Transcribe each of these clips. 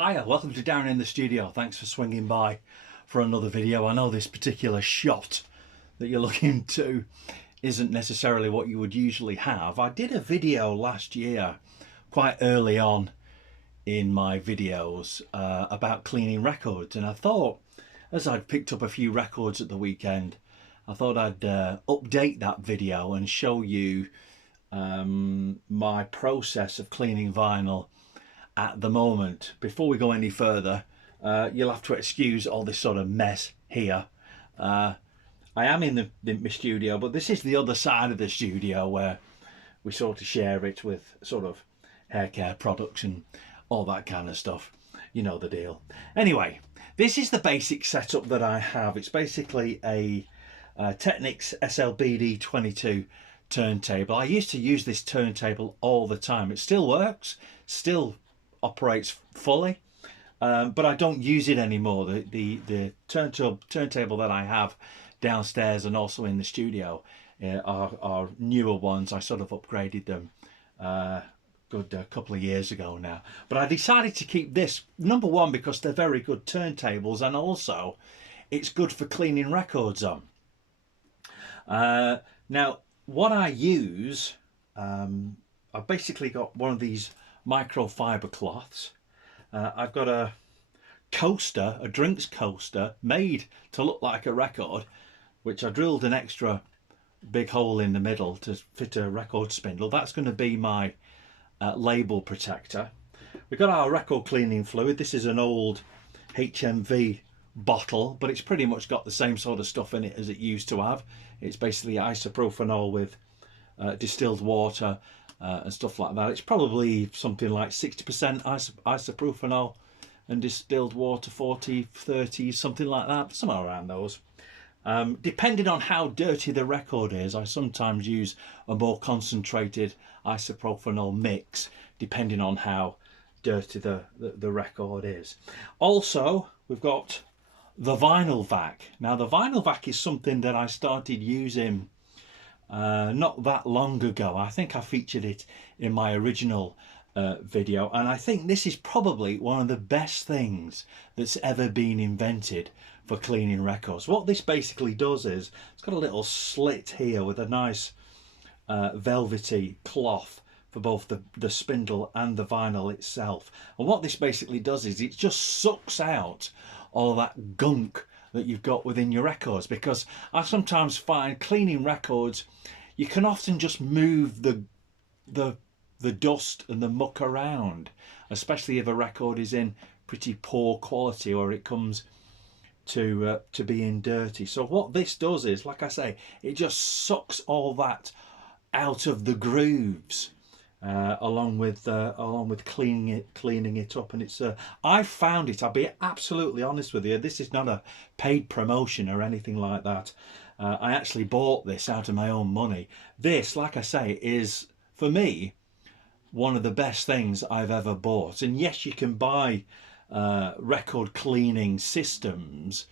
Hiya, welcome to Darren in the Studio. Thanks for swinging by for another video. I know this particular shot that you're looking to isn't necessarily what you would usually have. I did a video last year, quite early on in my videos, about cleaning records, and I thought, as I'd picked up a few records at the weekend, I thought I'd update that video and show you my process of cleaning vinyl at the moment. Before we go any further, you'll have to excuse all this sort of mess here. I am in my studio, but this is the other side of the studio where we sort of share it with sort of hair care products and all that kind of stuff. You know the deal. Anyway, this is the basic setup that I have. It's basically a Technics SLBD22 turntable. I used to use this turntable all the time. It still works, still operates fully, but I don't use it anymore. The turntable that I have downstairs and also in the studio are newer ones. I sort of upgraded them good couple of years ago now, but I decided to keep this, number one, because they're very good turntables, and also it's good for cleaning records on. Now what I use, I've basically got one of these microfiber cloths. I've got a coaster, a drinks coaster made to look like a record, which I drilled an extra big hole in the middle to fit a record spindle. That's going to be my label protector. We've got our record cleaning fluid. This is an old HMV bottle, but it's pretty much got the same sort of stuff in it as it used to have. It's basically isopropanol with distilled water and stuff like that. It's probably something like 60% isopropanol and distilled water 40-30, something like that, somewhere around those. Depending on how dirty the record is, I sometimes use a more concentrated isopropanol mix, depending on how dirty the record is. Also, we've got the vinyl vac. Now the vinyl vac is something that I started using not that long ago. I think I featured it in my original video, and I think this is probably one of the best things that's ever been invented for cleaning records. What this basically does is, it's got a little slit here with a nice velvety cloth for both the spindle and the vinyl itself, and what this basically does is it just sucks out all that gunk that you've got within your records, because I sometimes find cleaning records, you can often just move the dust and the muck around, especially if a record is in pretty poor quality or it comes to being dirty. So what this does is, like I say, it just sucks all that out of the grooves, along with cleaning it up. And it's I found it, I'll be absolutely honest with you, this is not a paid promotion or anything like that. I actually bought this out of my own money. This, like I say, is for me one of the best things I've ever bought. And yes, you can buy record cleaning systems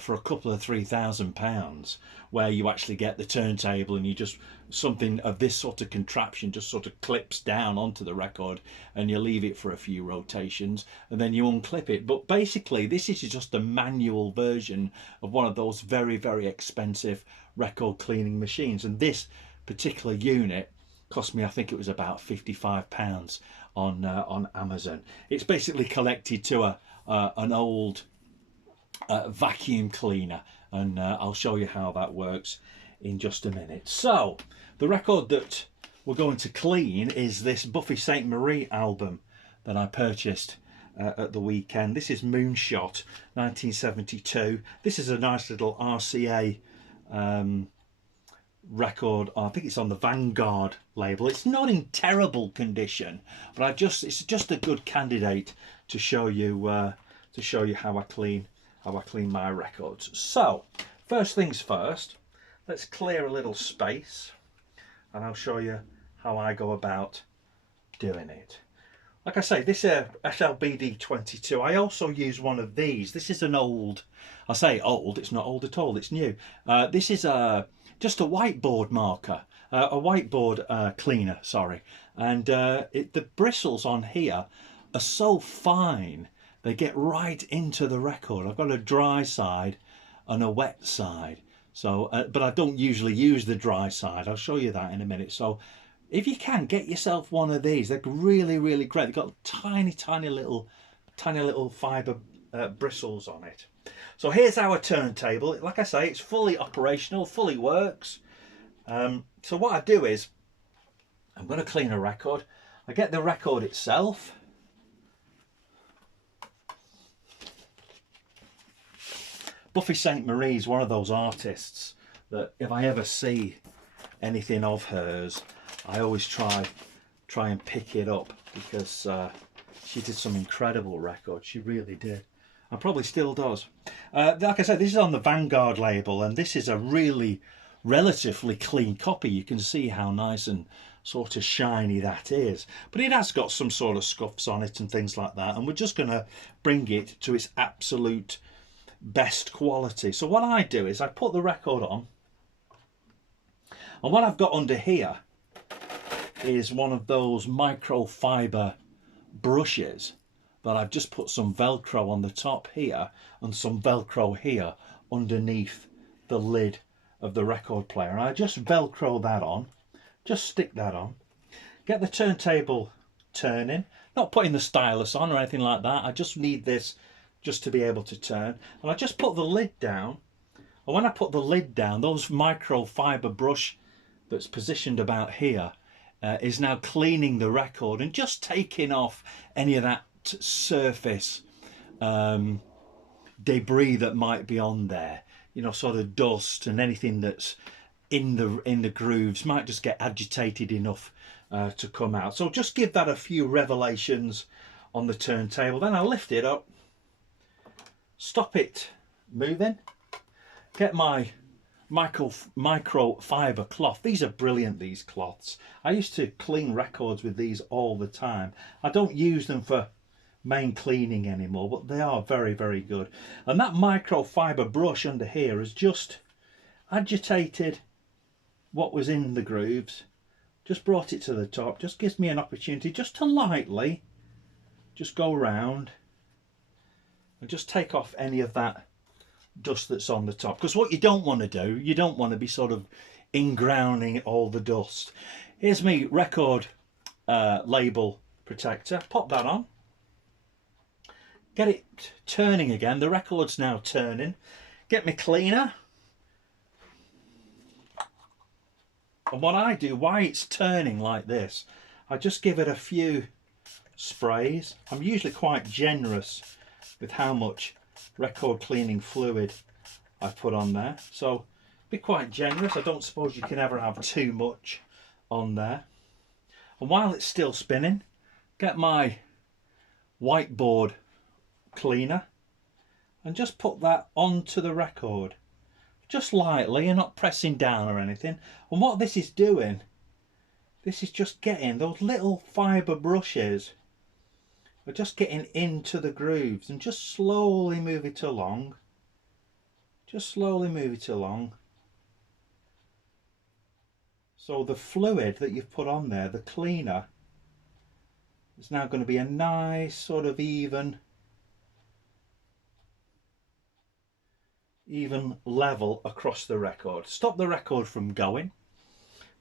for a couple of £3,000, where you actually get the turntable and you just, something of this sort of contraption just sort of clips down onto the record and you leave it for a few rotations and then you unclip it. But basically this is just a manual version of one of those very, very expensive record cleaning machines, and this particular unit cost me, I think it was about £55 on Amazon. It's basically connected to an old vacuum cleaner, and I'll show you how that works in just a minute. So the record that we're going to clean is this Buffy Sainte-Marie album that I purchased at the weekend. This is Moonshot 1972. This is a nice little RCA record. I think it's on the Vanguard label. It's not in terrible condition, but it's just a good candidate to show you how I clean my records. So first things first, let's clear a little space and I'll show you how I go about doing it. Like I say, this SLBD22, I also use one of these. This is an old, I say old, it's not old at all, it's new. This is just a whiteboard marker, a whiteboard cleaner, sorry. And the bristles on here are so fine they get right into the record. I've got a dry side and a wet side. So, but I don't usually use the dry side. I'll show you that in a minute. So if you can, get yourself one of these. They're really, really great. They've got tiny little fibre bristles on it. So here's our turntable. Like I say, it's fully operational, fully works. So what I do is, I'm going to clean a record. I get the record itself. Buffy Sainte-Marie is one of those artists that if I ever see anything of hers, I always try and pick it up, because she did some incredible records. She really did, and probably still does. Like I said, this is on the Vanguard label, and this is a really relatively clean copy. You can see how nice and sort of shiny that is, but it has got some sort of scuffs on it and things like that, and we're just going to bring it to its absolute best quality. So what I do is I put the record on, and what I've got under here is one of those microfiber brushes that I've just put some Velcro on the top here and some Velcro here underneath the lid of the record player, and I just Velcro that on, just stick that on, get the turntable turning, not putting the stylus on or anything like that. I just need this just to be able to turn, and I just put the lid down, and when I put the lid down, those microfiber brush that's positioned about here is now cleaning the record and just taking off any of that surface debris that might be on there, you know, sort of dust and anything that's in the grooves might just get agitated enough to come out. So just give that a few revelations on the turntable. Then I lift it up, stop it moving, get my microfiber cloth. These are brilliant, these cloths. I used to clean records with these all the time. I don't use them for main cleaning anymore, but they are very, very good. And that microfiber brush under here has just agitated what was in the grooves, just brought it to the top, just gives me an opportunity just to lightly just go around and just take off any of that dust that's on the top, because what you don't want to do, you don't want to be sort of in-grounding all the dust. Here's me record label protector, pop that on, get it turning again. The record's now turning. Get me cleaner, and what I do, why it's turning like this, I just give it a few sprays. I'm usually quite generous with how much record cleaning fluid I put on there, so be quite generous. I don't suppose you can ever have too much on there. And while it's still spinning, get my whiteboard cleaner and just put that onto the record, just lightly. You're not pressing down or anything. And what this is doing, this is just getting those little fibre brushes, we're just getting into the grooves, and just slowly move it along, just slowly move it along. So the fluid that you've put on there, the cleaner, is now going to be a nice sort of even level across the record. Stop the record from going.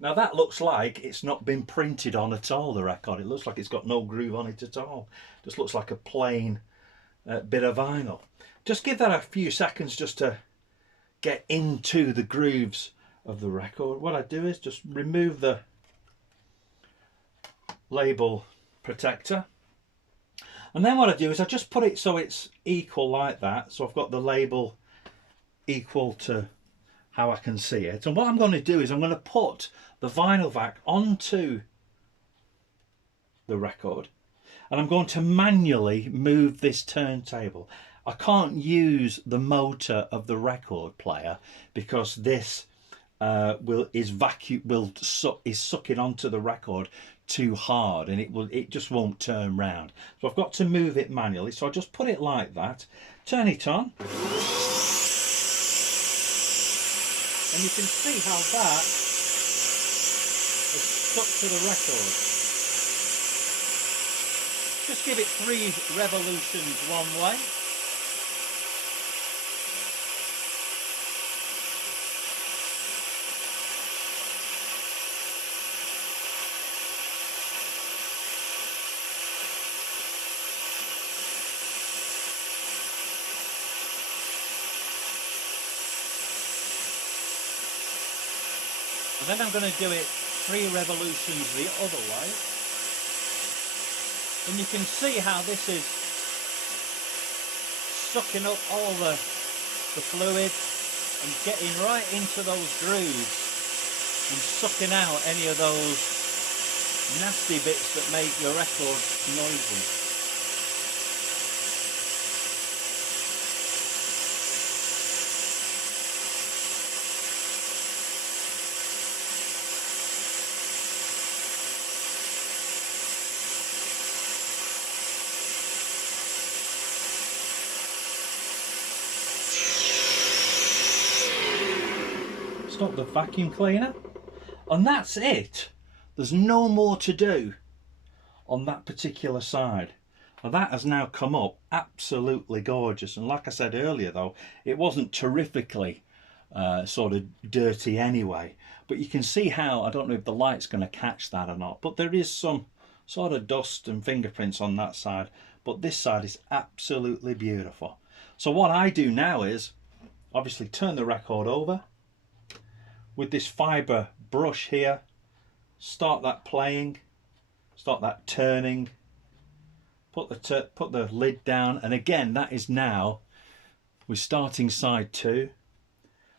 Now that looks like it's not been printed on at all, the record. It looks like it's got no groove on it at all. Just looks like a plain bit of vinyl. Just give that a few seconds just to get into the grooves of the record. What I do is just remove the label protector, and then what I do is I just put it so it's equal like that. So I've got the label equal to how I can see it. And what I'm going to do is I'm going to put the vinyl vac onto the record, and I'm going to manually move this turntable. I can't use the motor of the record player because this is sucking onto the record too hard, and it just won't turn round. So I've got to move it manually. So I just put it like that, turn it on, and you can see how that is stuck to the record. Just give it 3 revolutions one way. And then I'm going to do it 3 revolutions the other way. And you can see how this is sucking up all the fluid and getting right into those grooves and sucking out any of those nasty bits that make your record noisy. Stop the vacuum cleaner, and that's it. There's no more to do on that particular side. Now that has now come up absolutely gorgeous, and like I said earlier though, it wasn't terrifically sort of dirty anyway, but you can see how, I don't know if the light's going to catch that or not, but there is some sort of dust and fingerprints on that side, but this side is absolutely beautiful. So what I do now is obviously turn the record over with this fibre brush here, start that playing, start that turning, put the lid down, and again that is now, we're starting side 2.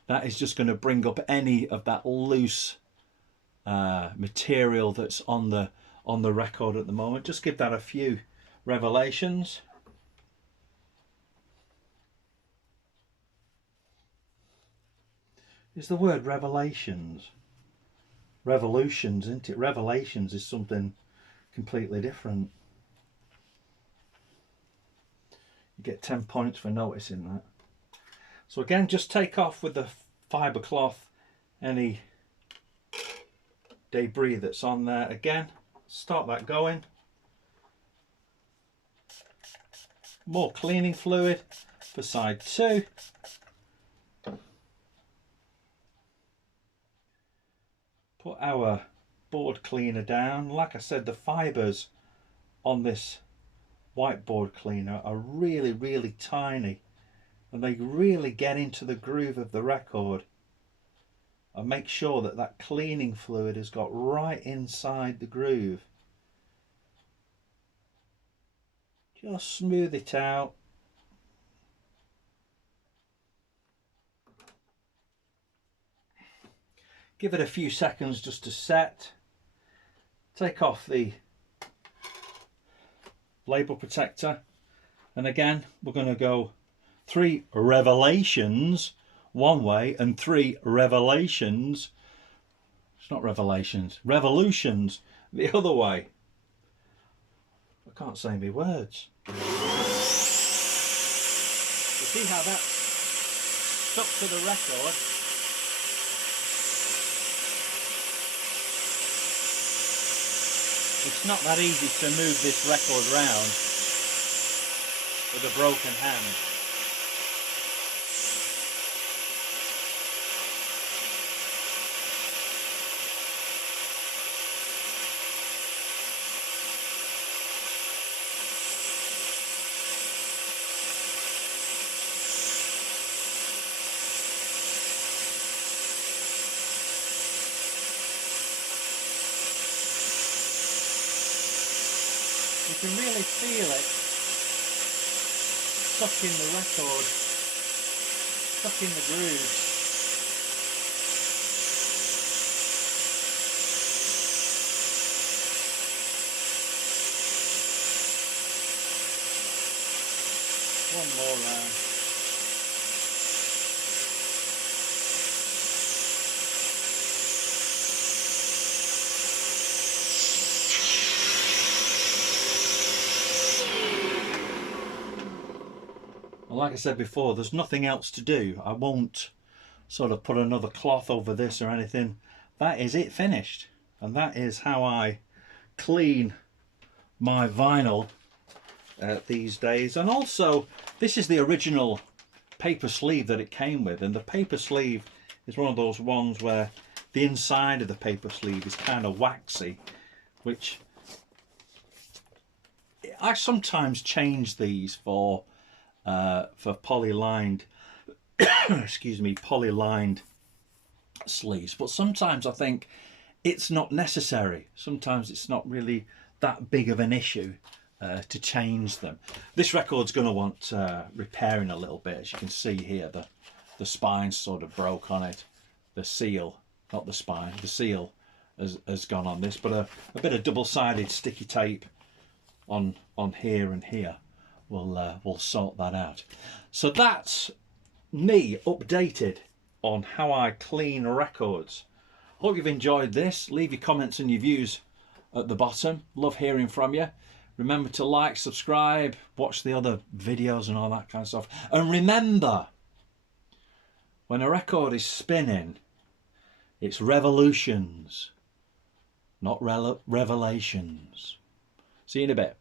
That is just going to bring up any of that loose material that's on the record at the moment. Just give that a few revelations. Is the word revelations? Revolutions, isn't it? Revelations is something completely different. You get 10 points for noticing that. So again, just take off with the fibre cloth any debris that's on there. Again, start that going. More cleaning fluid for side 2. Put our board cleaner down. Like I said, the fibres on this whiteboard cleaner are really, really tiny, and they really get into the groove of the record and make sure that that cleaning fluid has got right inside the groove. Just smooth it out. Give it a few seconds just to set. Take off the label protector, and again we're going to go 3 revelations one way and 3 revelations, it's not revelations, revolutions the other way. I can't say my words. You see how that's stuck to the record? It's not that easy to move this record round with a broken hand. You can really feel it stuck in the record, stuck in the groove. One more round. Like I said before, there's nothing else to do. I won't sort of put another cloth over this or anything. That is it finished. And that is how I clean my vinyl these days. And also, this is the original paper sleeve that it came with, and the paper sleeve is one of those ones where the inside of the paper sleeve is kind of waxy, which I sometimes change these for poly-lined excuse me, poly-lined sleeves, but sometimes I think it's not necessary. Sometimes it's not really that big of an issue to change them. This record's going to want repairing a little bit. As you can see here, the spine sort of broke on it. The seal, not the spine, the seal has gone on this, but a bit of double-sided sticky tape on here and here will sort that out. So that's me updated on how I clean records. Hope you've enjoyed this. Leave your comments and your views at the bottom. Love hearing from you. Remember to like, subscribe, watch the other videos and all that kind of stuff. And remember, when a record is spinning, it's revolutions, not revelations. See you in a bit.